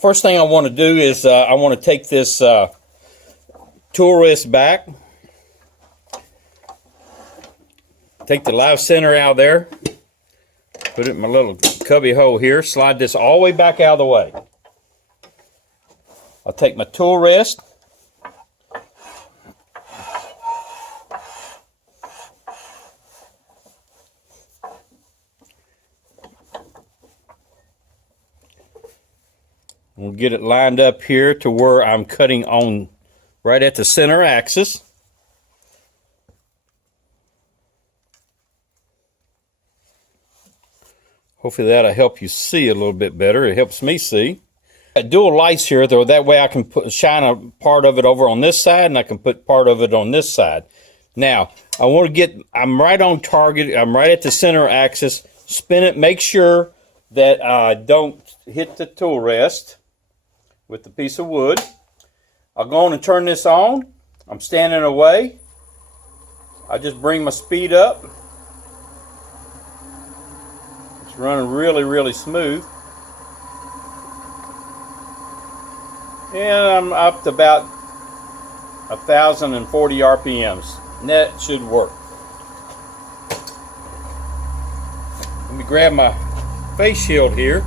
First thing I want to do is I want to take this tool wrist back. Take the live center out of there. Put it in my little cubby hole here. Slide this all the way back out of the way. I'll take my tool wrist. We'll get it lined up here to where I'm cutting on right at the center axis. Hopefully that'll help you see a little bit better. It helps me see. Got dual lights here, though, that way I can shine a part of it over on this side and I can put part of it on this side. Now, I'm right on target. I'm right at the center axis. Spin it. Make sure that I don't hit the tool rest with the piece of wood. I'll go on and turn this on. I'm standing away. I just bring my speed up. It's running really, really smooth. And I'm up to about 1,040 RPMs. And that should work. Let me grab my face shield here.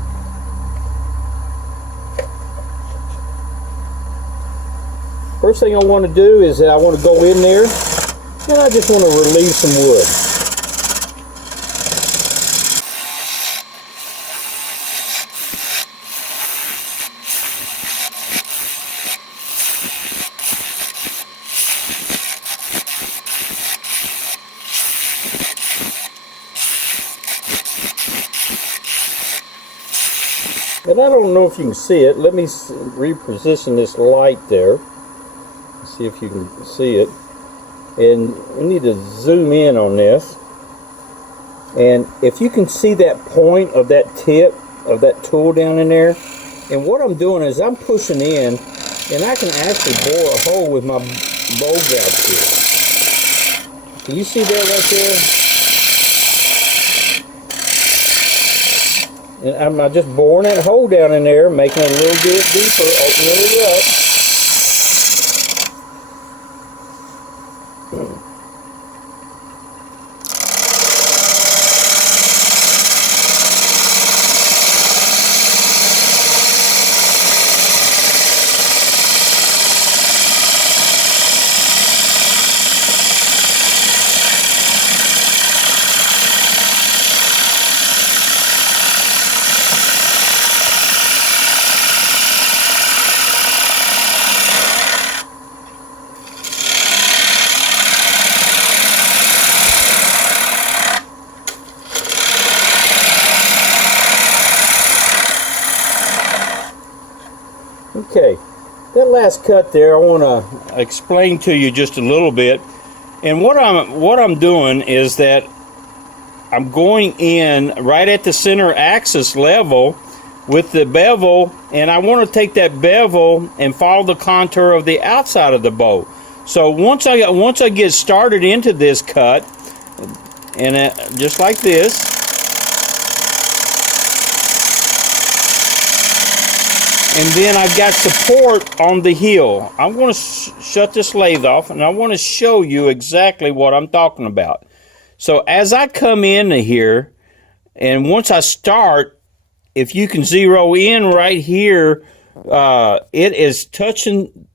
First thing I want to do is I want to go in there and I just want to relieve some wood. And I don't know if you can see it. Let me reposition this light there. See if you can see it. And we need to zoom in on this. And if you can see that point of that tip of that tool down in there, and what I'm doing is I'm pushing in, and I can actually bore a hole with my bow gouge here. Can you see that right there? And I'm just boring that hole down in there, making it a little bit deeper, opening it up. Okay, that last cut there, I want to explain to you just a little bit. And what I'm doing is that I'm going in right at the center axis level with the bevel, and I want to take that bevel and follow the contour of the outside of the bow. So once I get started into this cut, and just like this. And then I've got support on the heel. I'm going to shut this lathe off, and I want to show you exactly what I'm talking about. So as I come into here, and once I start, if you can zero in right here, it is touching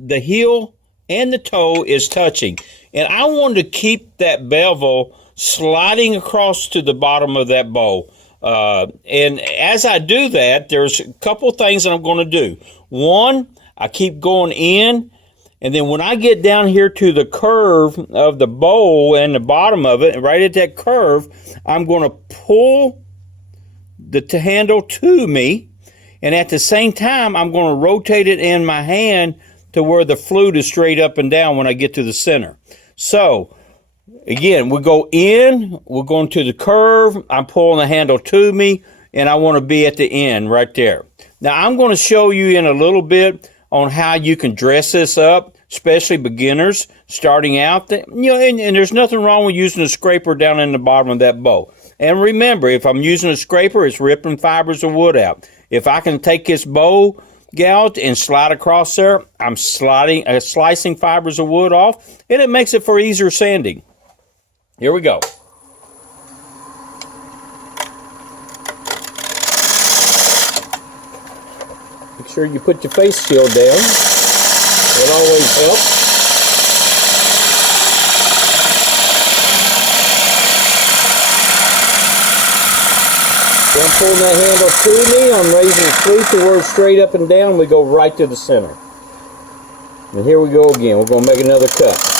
the heel and the toe is touching. And I want to keep that bevel sliding across to the bottom of that bow. And as I do that, there's a couple things that I'm going to do. One, I keep going in, and then when I get down here to the curve of the bow and the bottom of it, right at that curve, I'm going to pull the handle to me, and at the same time, I'm going to rotate it in my hand to where the flute is straight up and down when I get to the center. So, again, we go in, we're going to the curve, I'm pulling the handle to me, and I want to be at the end right there. Now, I'm going to show you in a little bit on how you can dress this up, especially beginners starting out. And there's nothing wrong with using a scraper down in the bottom of that bow. And remember, if I'm using a scraper, it's ripping fibers of wood out. if I can take this bow gouge and slide across there, I'm slicing fibers of wood off, and it makes it for easier sanding. Here we go. Make sure you put your face shield down. It always helps. I'm pulling that handle to me. I'm raising it 3 towards straight up and down. We go right to the center. And here we go again. We're going to make another cut.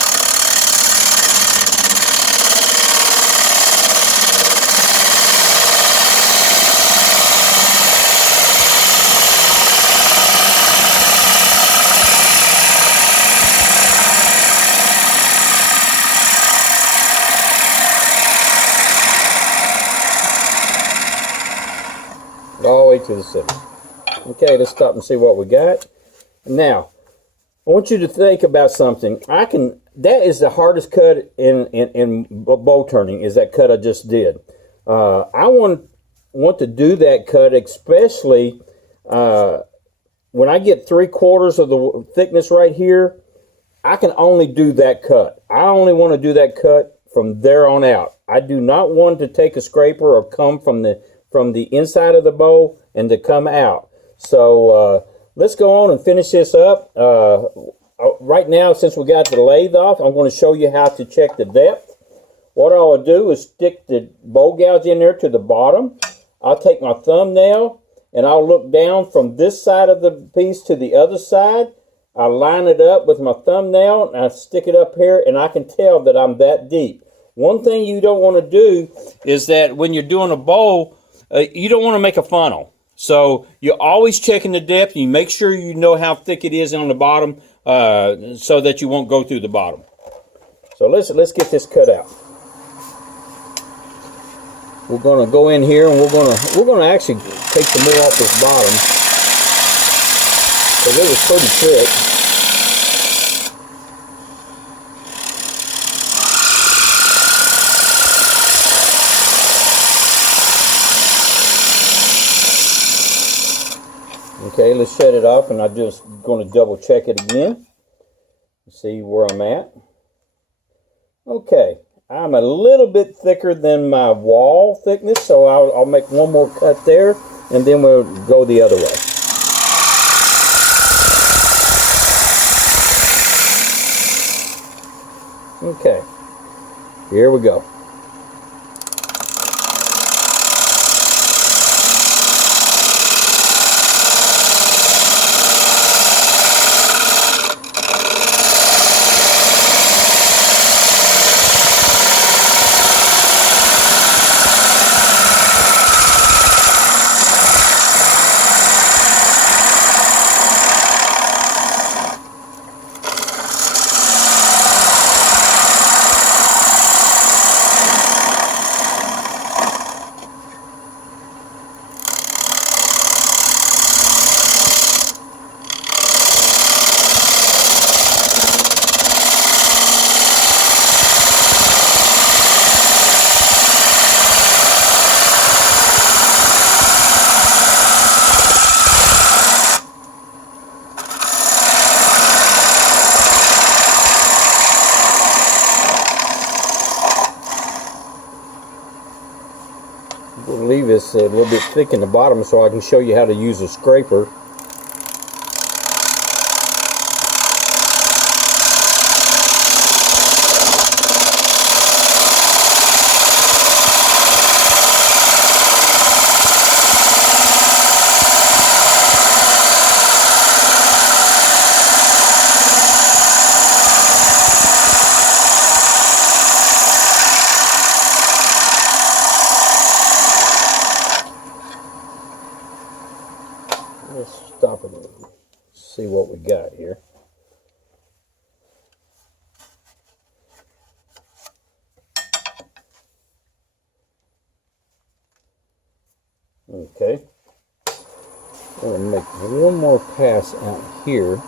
All the way to the center. Okay, let's stop and see what we got. Now, I want you to think about something. That is the hardest cut in bow turning, is that cut I just did. I want to do that cut, especially when I get 3/4 of the thickness right here. I can only do that cut. I only want to do that cut from there on out. I do not want to take a scraper or come from the inside of the bow and to come out. So let's go on and finish this up. Right now, since we got the lathe off, I'm going to show you how to check the depth. What I'll do is stick the bow gouge in there to the bottom. I'll take my thumbnail and I'll look down from this side of the piece to the other side. I line it up with my thumbnail and I stick it up here, and I can tell that I'm that deep. One thing you don't want to do is that when you're doing a bow, you don't want to make a funnel. So you're always checking the depth. You make sure you know how thick it is on the bottom, so that you won't go through the bottom. So let's get this cut out. We're going to go in here and we're going to actually take some more off this bottom, because it was pretty thick. Okay, let's shut it off, and I'm just going to double check it again. See where I'm at. Okay, I'm a little bit thicker than my wall thickness, so I'll make one more cut there, and then we'll go the other way. Okay, here we go. We'll leave this a little bit thick in the bottom so I can show you how to use a scraper. Let's stop it and see what we got here. Okay. I'm going to make one more pass out here.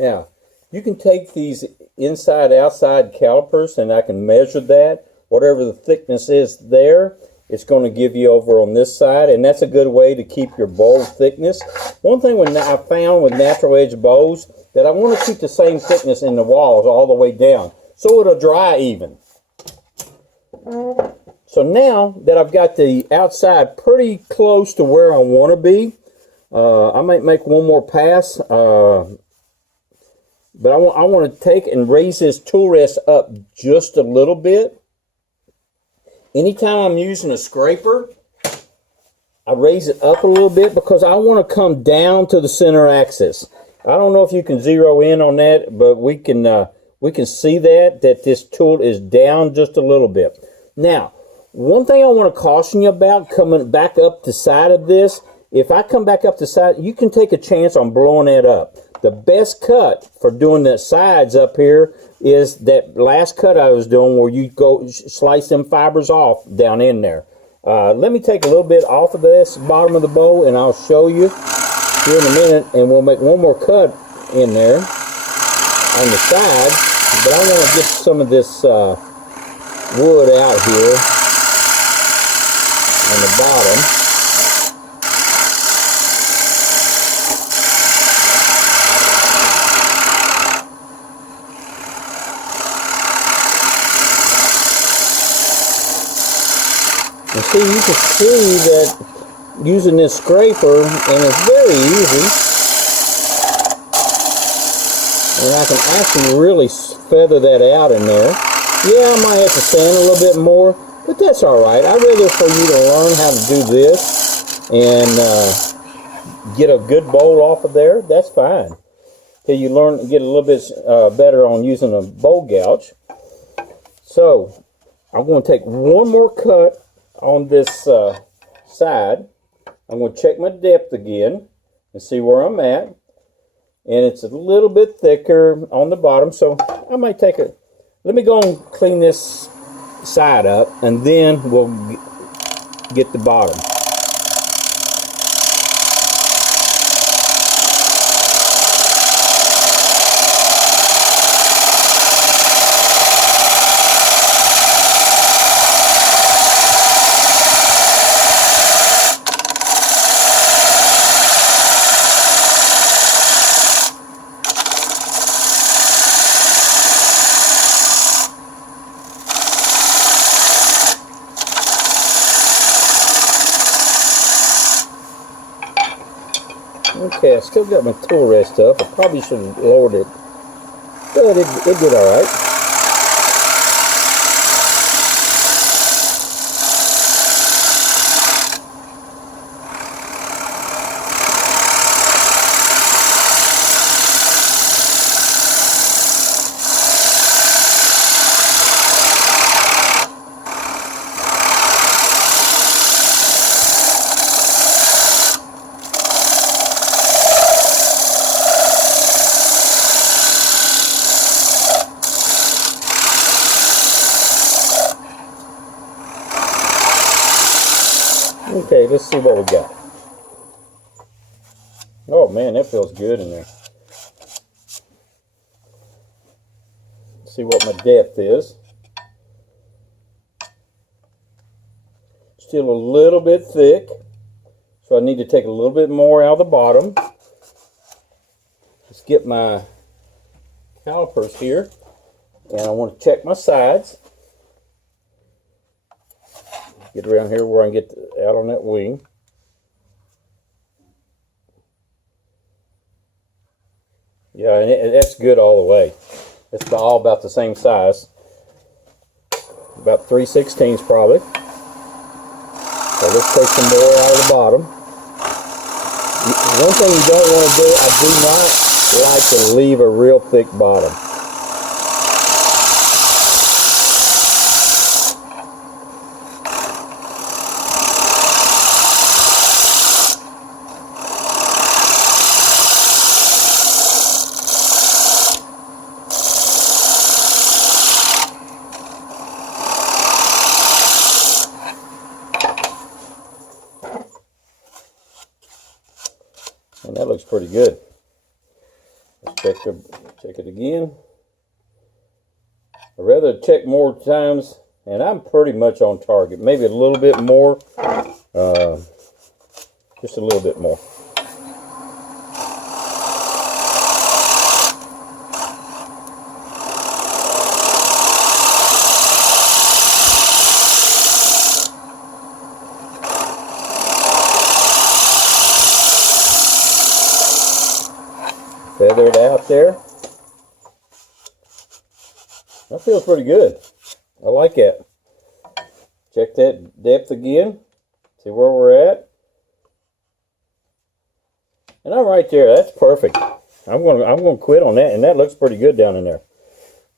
Now, you can take these inside-outside calipers, and I can measure that. Whatever the thickness is there, it's going to give you over on this side, and that's a good way to keep your bowl thickness. One thing I found with natural edge bowls, that I want to keep the same thickness in the walls all the way down, so it'll dry even. So now that I've got the outside pretty close to where I want to be, I might make one more pass, but I want to take and raise this tool rest up just a little bit. Anytime I'm using a scraper, I raise it up a little bit because I want to come down to the center axis. I don't know if you can zero in on that, but we can see that this tool is down just a little bit. Now, one thing I want to caution you about coming back up the side of this, if I come back up the side, you can take a chance on blowing that up. The best cut for doing the sides up here is that last cut I was doing where you go slice them fibers off down in there. Let me take a little bit off of this bottom of the bowl, and I'll show you here in a minute, and we'll make one more cut in there on the side. But I want to get some of this wood out here on the bottom. And see, you can see that using this scraper, and it's very easy, and I can actually really feather that out in there. Yeah, I might have to sand a little bit more, but that's all right. I'd rather for you to learn how to do this and get a good bowl off of there. That's fine. Till you get a little bit better on using a bowl gouge. So I'm going to take one more cut on this side. I'm going to check my depth again and see where I'm at, and it's a little bit thicker on the bottom, so I might take let me go and clean this side up, and then we'll get the bottom. Okay, I still got my tool rest up. I probably should have lowered it, but it did all right. Okay, let's see what we got. Oh man, that feels good in there. Let's see what my depth is. Still a little bit thick, so I need to take a little bit more out of the bottom. Let's get my calipers here, and I want to check my sides. Get around here where I can get out on that wing. Yeah, and that's good all the way. It's all about the same size. About 3/16 probably. So let's take some more out of the bottom. One thing you don't want to do, I do not like to leave a real thick bottom. And that looks pretty good. Let's check it again. I'd rather check more times, and I'm pretty much on target. Maybe a little bit more, just a little bit more. Feather it out there. That feels pretty good. I like that. Check that depth again. See where we're at. And I'm right there. That's perfect. I'm gonna quit on that, and that looks pretty good down in there.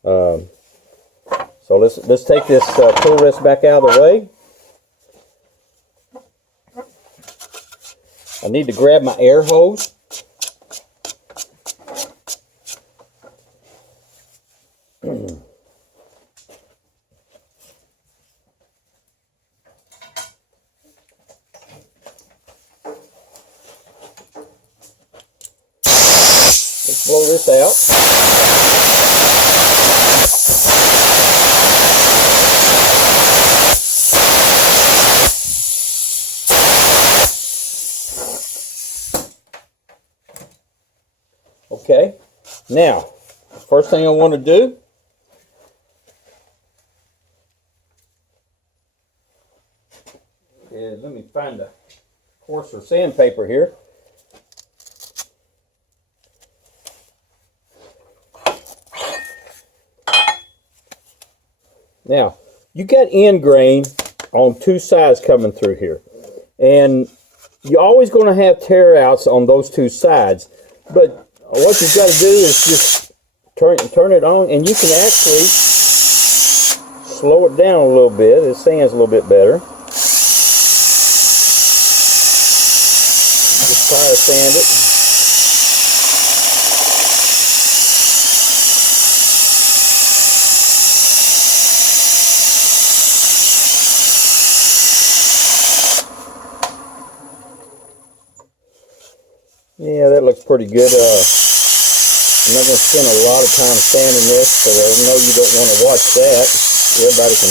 So let's take this pull rest back out of the way. I need to grab my air hose. Let's blow this out. Okay, now, first thing I want to do is, let me find a coarser sandpaper here. Now, you got end grain on two sides coming through here. And you're always going to have tear outs on those two sides. But what you've got to do is just turn it on, and you can actually slow it down a little bit. It sands a little bit better. Just try to sand it. Yeah, that looks pretty good. I'm not going to spend a lot of time sanding this, because I know you don't want to watch that. Everybody can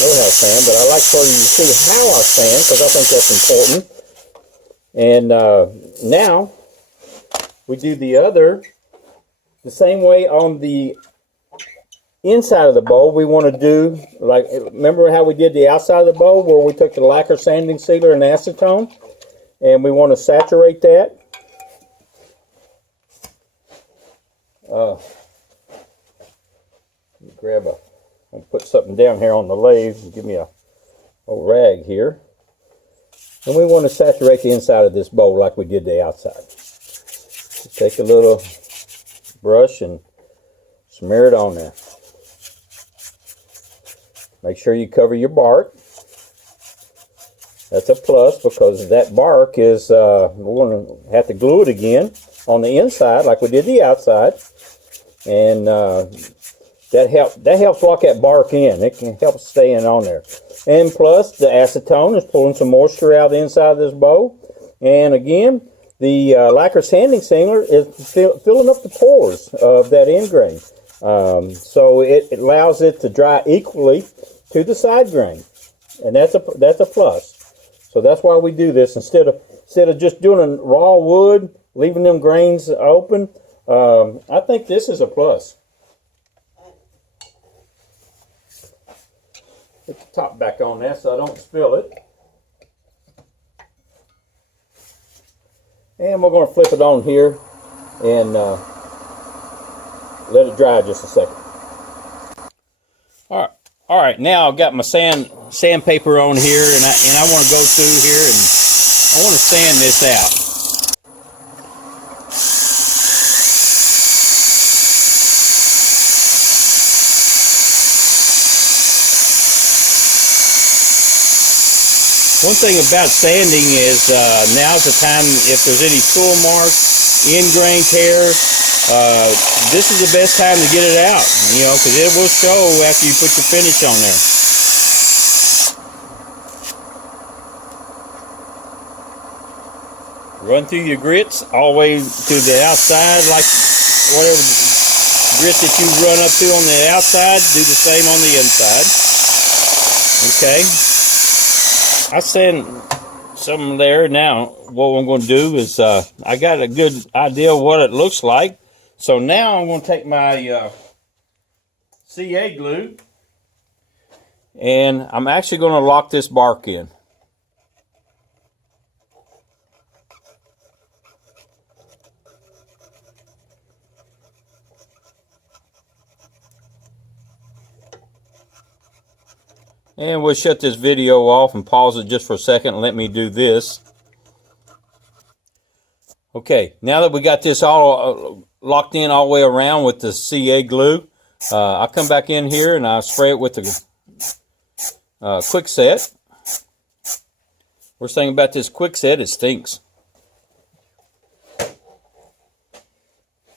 know how to sand, but I like for you to see how I sand, because I think that's important. And now, we do the same way on the inside of the bowl. We want to do, like, remember how we did the outside of the bowl, where we took the lacquer sanding sealer and acetone? And we want to saturate that. I'll put something down here on the lathe and give me a rag here. And we want to saturate the inside of this bowl like we did the outside. Just take a little brush and smear it on there. Make sure you cover your bark. That's a plus, because that bark is, we're going to have to glue it again on the inside like we did the outside. And that helps lock that bark in. It can help stay in on there. And plus, the acetone is pulling some moisture out of the inside of this bowl. And again, the lacquer sanding sealer is filling up the pores of that end grain. So it allows it to dry equally to the side grain. And that's a plus. So that's why we do this, instead of just doing a raw wood, leaving them grains open. I think this is a plus. Put the top back on that so I don't spill it. And we're going to flip it on here and let it dry just a second. All right, now I've got my sandpaper on here, and I want to go through here and I want to sand this out. One thing about sanding is now's the time, if there's any tool marks, end grain tear, this is the best time to get it out, you know, because it will show after you put your finish on there. Run through your grits all the way to the outside, like whatever grit that you run up to on the outside, do the same on the inside. Okay. I sand some there. Now what I'm going to do is I got a good idea of what it looks like. So now I'm going to take my CA glue, and I'm actually going to lock this bark in. And we'll shut this video off and pause it just for a second and let me do this. Okay, now that we got this all locked in all the way around with the CA glue, I come back in here and I spray it with the quick set. Worst thing about this quick set, it stinks.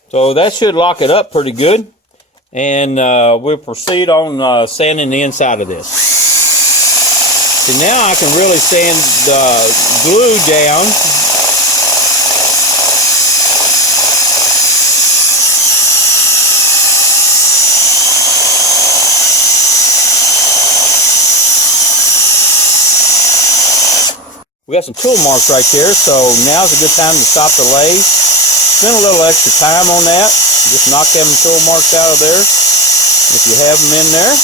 So that should lock it up pretty good. And we'll proceed on sanding the inside of this. So now I can really sand the glue down. We got some tool marks right there, so now's a good time to stop the lathe. Spend a little extra time on that. Just knock them tool marks out of there if you have them in there.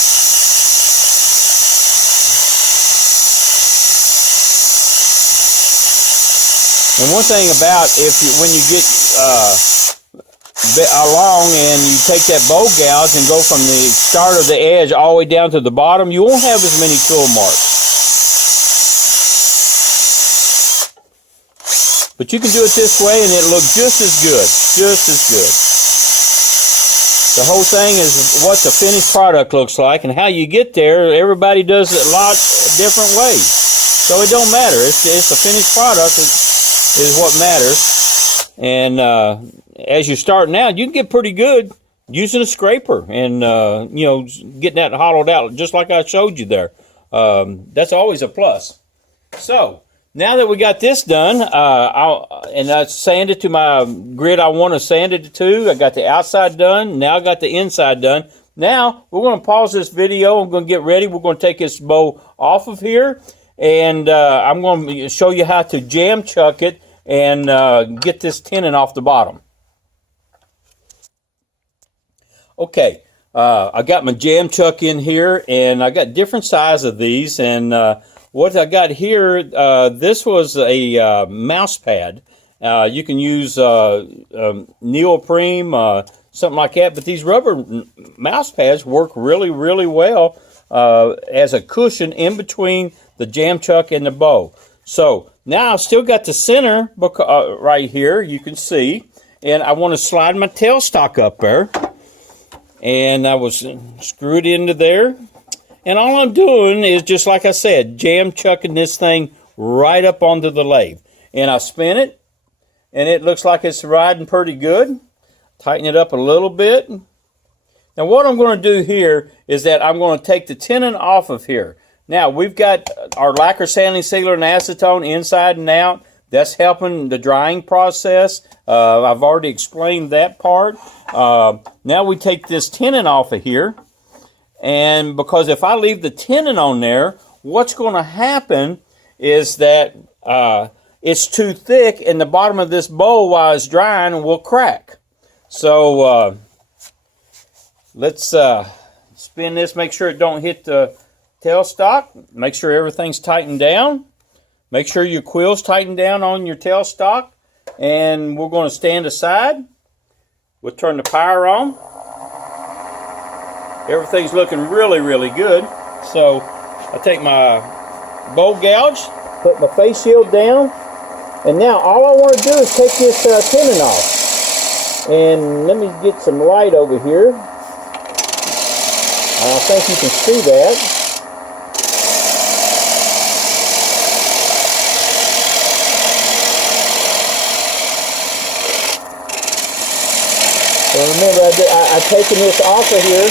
And one thing about when you get along and you take that bow gouge and go from the start of the edge all the way down to the bottom, you won't have as many tool marks. But you can do it this way and it looks just as good, just as good. The whole thing is what the finished product looks like, and how you get there, everybody does it a lot different ways. So it don't matter, it's the finished product is what matters. And as you're starting out, you can get pretty good using a scraper and you know, getting that hollowed out just like I showed you there. That's always a plus. So now that we got this done, I sanded to my grit I want to sand it to. I got the outside done. Now I got the inside done. Now we're going to pause this video. I'm going to get ready. We're going to take this bow off of here. And I'm going to show you how to jam chuck it and get this tenon off the bottom. Okay, I got my jam chuck in here, and I got different size of these. And what I got here, this was a mouse pad. You can use neoprene, something like that. But these rubber mouse pads work really, really well as a cushion in between the jam chuck and the bow. So now I've still got the center right here, you can see, and I want to slide my tailstock up there, and I was screwed into there, and all I'm doing is, just like I said, jam chucking this thing right up onto the lathe, and I spin it, and it looks like it's riding pretty good. Tighten it up a little bit. Now what I'm going to do here is that I'm going to take the tenon off of here. Now, we've got our lacquer sanding sealer and acetone inside and out. That's helping the drying process. I've already explained that part. Now we take this tenon off of here. And because if I leave the tenon on there, what's going to happen is that it's too thick and the bottom of this bowl while it's drying will crack. So let's spin this, make sure it don't hit the tailstock. Make sure everything's tightened down. Make sure your quill's tightened down on your tailstock. And we're going to stand aside. We'll turn the power on. Everything's looking really, really good. So I take my bowl gouge, put my face shield down, and now all I want to do is take this tenon off. And let me get some light over here. I think you can see that. So remember, I've taken this off of here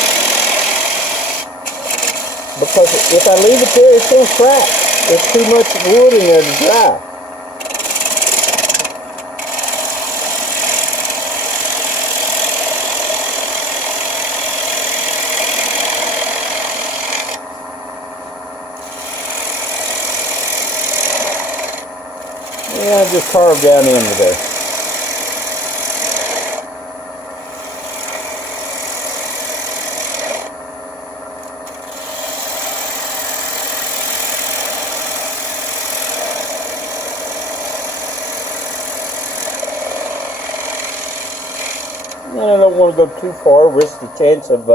because if I leave it there, it's going to crack. There's too much wood in there to dry. just carve down into there. And I don't want to go too far, risk the chance of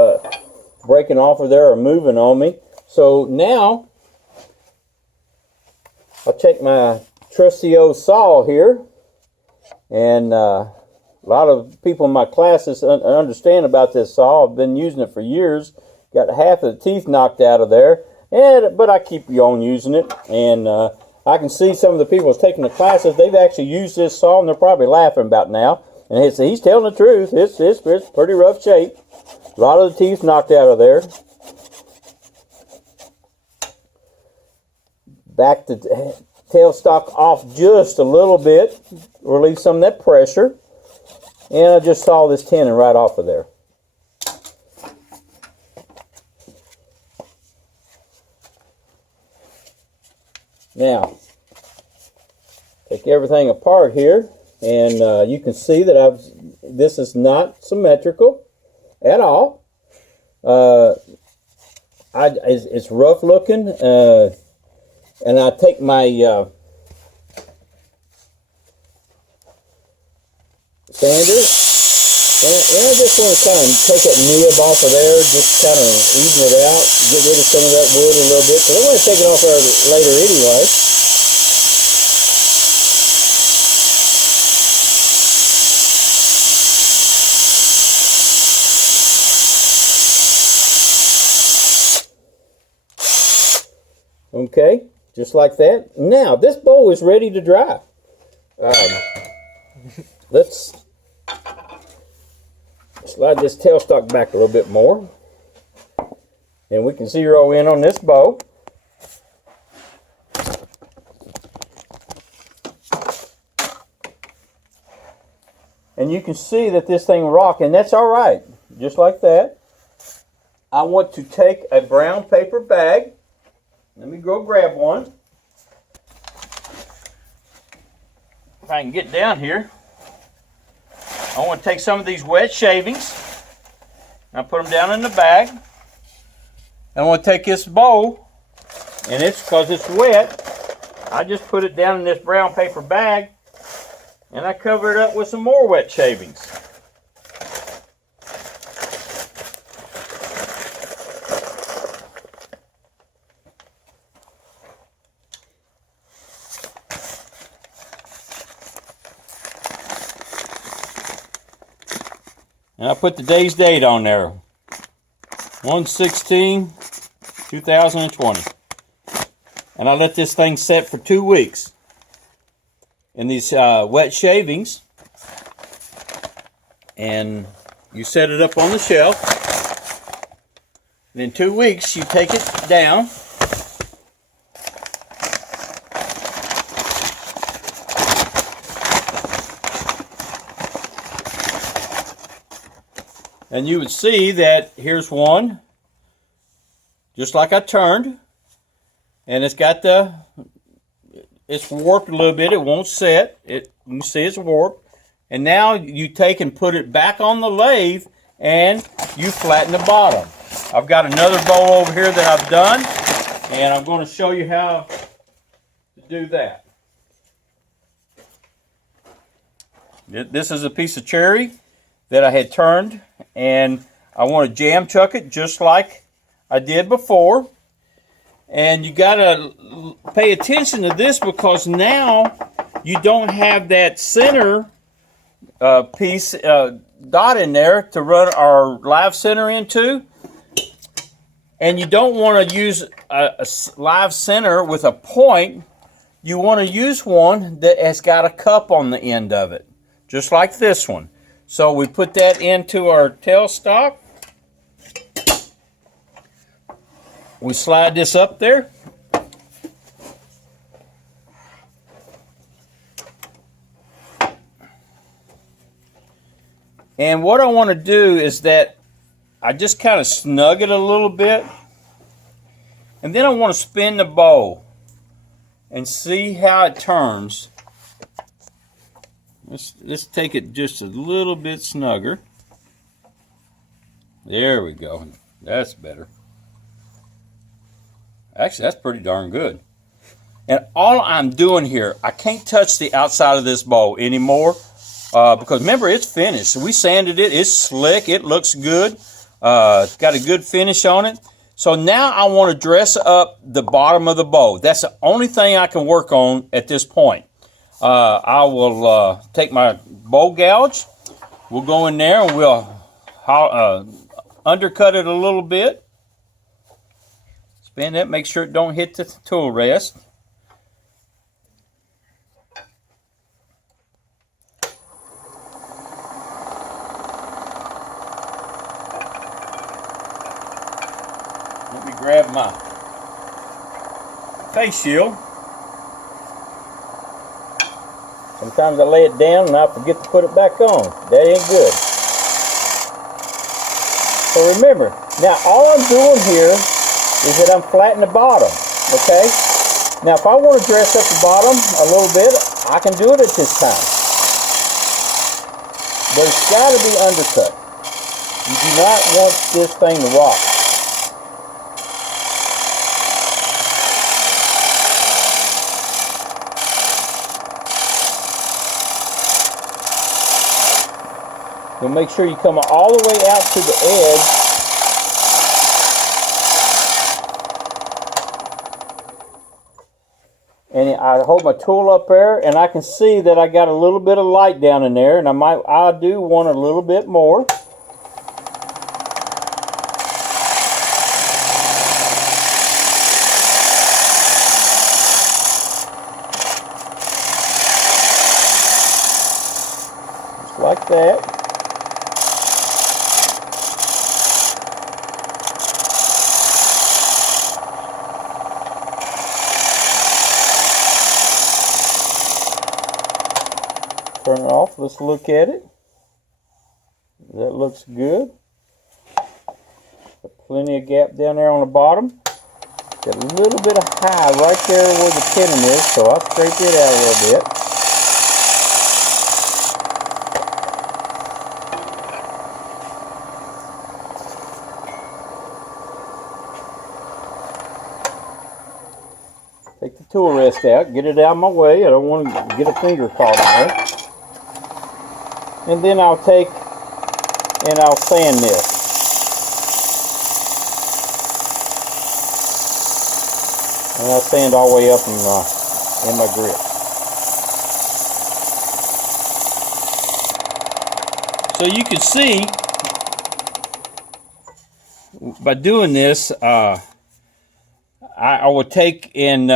breaking off of there or moving on me. So now, I'll take my trusty old saw here, and a lot of people in my classes understand about this saw. I've been using it for years. Got half of the teeth knocked out of there, but I keep on using it. And I can see some of the people that's taking the classes, they've actually used this saw, and they're probably laughing about now. And he's telling the truth. It's pretty rough shape. A lot of the teeth knocked out of there. Back the tailstock off just a little bit. Relieve some of that pressure. And I just saw this tenon right off of there. Now, take everything apart here. And you can see that this is not symmetrical at all. It's rough looking, and I take my sander, and I just want to kind of take that nib off of there, just kind of even it out, get rid of some of that wood a little bit. So I'm going to take it off there later anyway. Okay, just like that. Now, this bowl is ready to dry. Let's slide this tailstock back a little bit more. And we can zero in on this bow. And you can see that this thing rocks, and that's all right. Just like that. I want to take a brown paper bag. Let me go grab one. If I can get down here. I want to take some of these wet shavings. And I put them down in the bag. And I want to take this bowl, and it's because it's wet, I just put it down in this brown paper bag, and I cover it up with some more wet shavings. And I put today's date on there, 1/16/2020. And I let this thing set for 2 weeks in these wet shavings. And you set it up on the shelf. And in 2 weeks, you take it down. And you would see that here's one, just like I turned, and it's got it's warped a little bit. It won't set. You can see it's warped. And now you take and put it back on the lathe, and you flatten the bottom. I've got another bowl over here that I've done, and I'm going to show you how to do that. This is a piece of cherry that I had turned, and I want to jam chuck it just like I did before. And you got to pay attention to this, because now you don't have that center piece dot in there to run our live center into. And you don't want to use a live center with a point. You want to use one that has got a cup on the end of it, just like this one. So we put that into our tailstock. We slide this up there. And what I want to do is that I just kind of snug it a little bit. And then I want to spin the bowl and see how it turns Let's take it just a little bit snugger. There we go. That's better. Actually, that's pretty darn good. And all I'm doing here, I can't touch the outside of this bowl anymore because remember, it's finished. We sanded it. It's slick. It looks good. It's got a good finish on it. So now I want to dress up the bottom of the bowl. That's the only thing I can work on at this point. I will take my bowl gouge. We'll go in there and we'll undercut it a little bit. Spin that, make sure it don't hit the tool rest. Let me grab my face shield. Sometimes I lay it down and I forget to put it back on. That ain't good. So remember, now all I'm doing here is that I'm flattening the bottom, okay? Now if I want to dress up the bottom a little bit, I can do it at this time. But it's got to be undercut. You do not want this thing to rock. You'll make sure you come all the way out to the edge. And I hold my tool up there and I can see that I got a little bit of light down in there, and I do want a little bit more. Just like that. Turn it off. Let's look at it. That looks good. Plenty of gap down there on the bottom. Got a little bit of high right there where the tenon is, so I'll scrape it out a little bit. Take the tool rest out, get it out of my way. I don't want to get a finger caught in there. And then I'll take and I'll sand this. And I'll sand all the way up in my grip. So you can see, by doing this, I will take in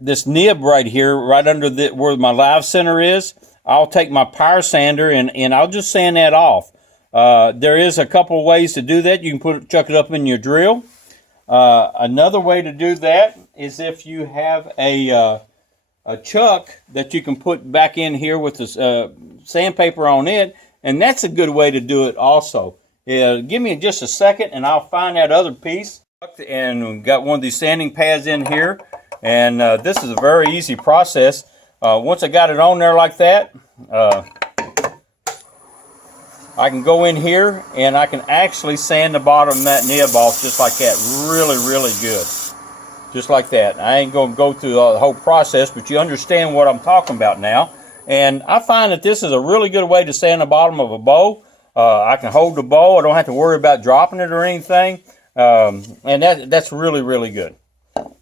this nib right here, right under where my live center is. I'll take my power sander and I'll just sand that off. There is a couple of ways to do that. You can chuck it up in your drill. Another way to do that is if you have a chuck that you can put back in here with the sandpaper on it, and that's a good way to do it also. Give me just a second and I'll find that other piece. And we've got one of these sanding pads in here, and this is a very easy process. Once I got it on there like that, I can go in here and I can actually sand the bottom of that nib off just like that, really, really good. Just like that. I ain't going to go through the whole process, but you understand what I'm talking about now. And I find that this is a really good way to sand the bottom of a bow. I can hold the bow. I don't have to worry about dropping it or anything. And that's really, really good. All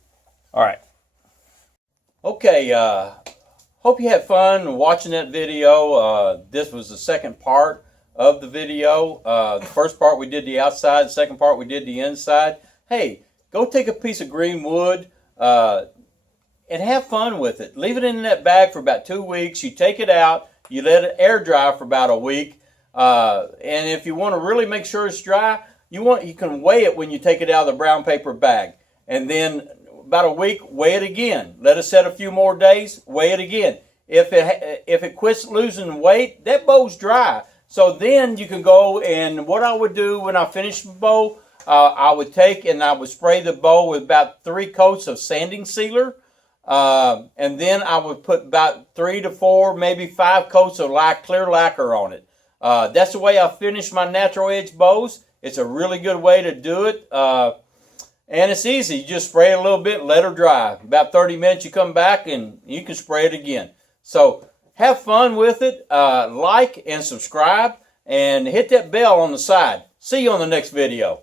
right. Okay, hope you had fun watching that video. This was the second part of the video. The first part we did the outside, the second part we did the inside. Hey, go take a piece of green wood and have fun with it. Leave it in that bag for about 2 weeks. You take it out, you let it air dry for about a week. And if you want to really make sure it's dry, you can weigh it when you take it out of the brown paper bag. And then about a week, weigh it again. Let it set a few more days, weigh it again. If it quits losing weight, that bow's dry. So then you can go, and what I would do when I finish the bow, I would take and I would spray the bow with about 3 coats of sanding sealer. and then I would put about 3 to 4, maybe 5 coats of clear lacquer on it. That's the way I finish my natural edge bows. It's a really good way to do it. And it's easy. You just spray it a little bit, let her dry. About 30 minutes you come back and you can spray it again. So have fun with it. Like and subscribe and hit that bell on the side. See you on the next video.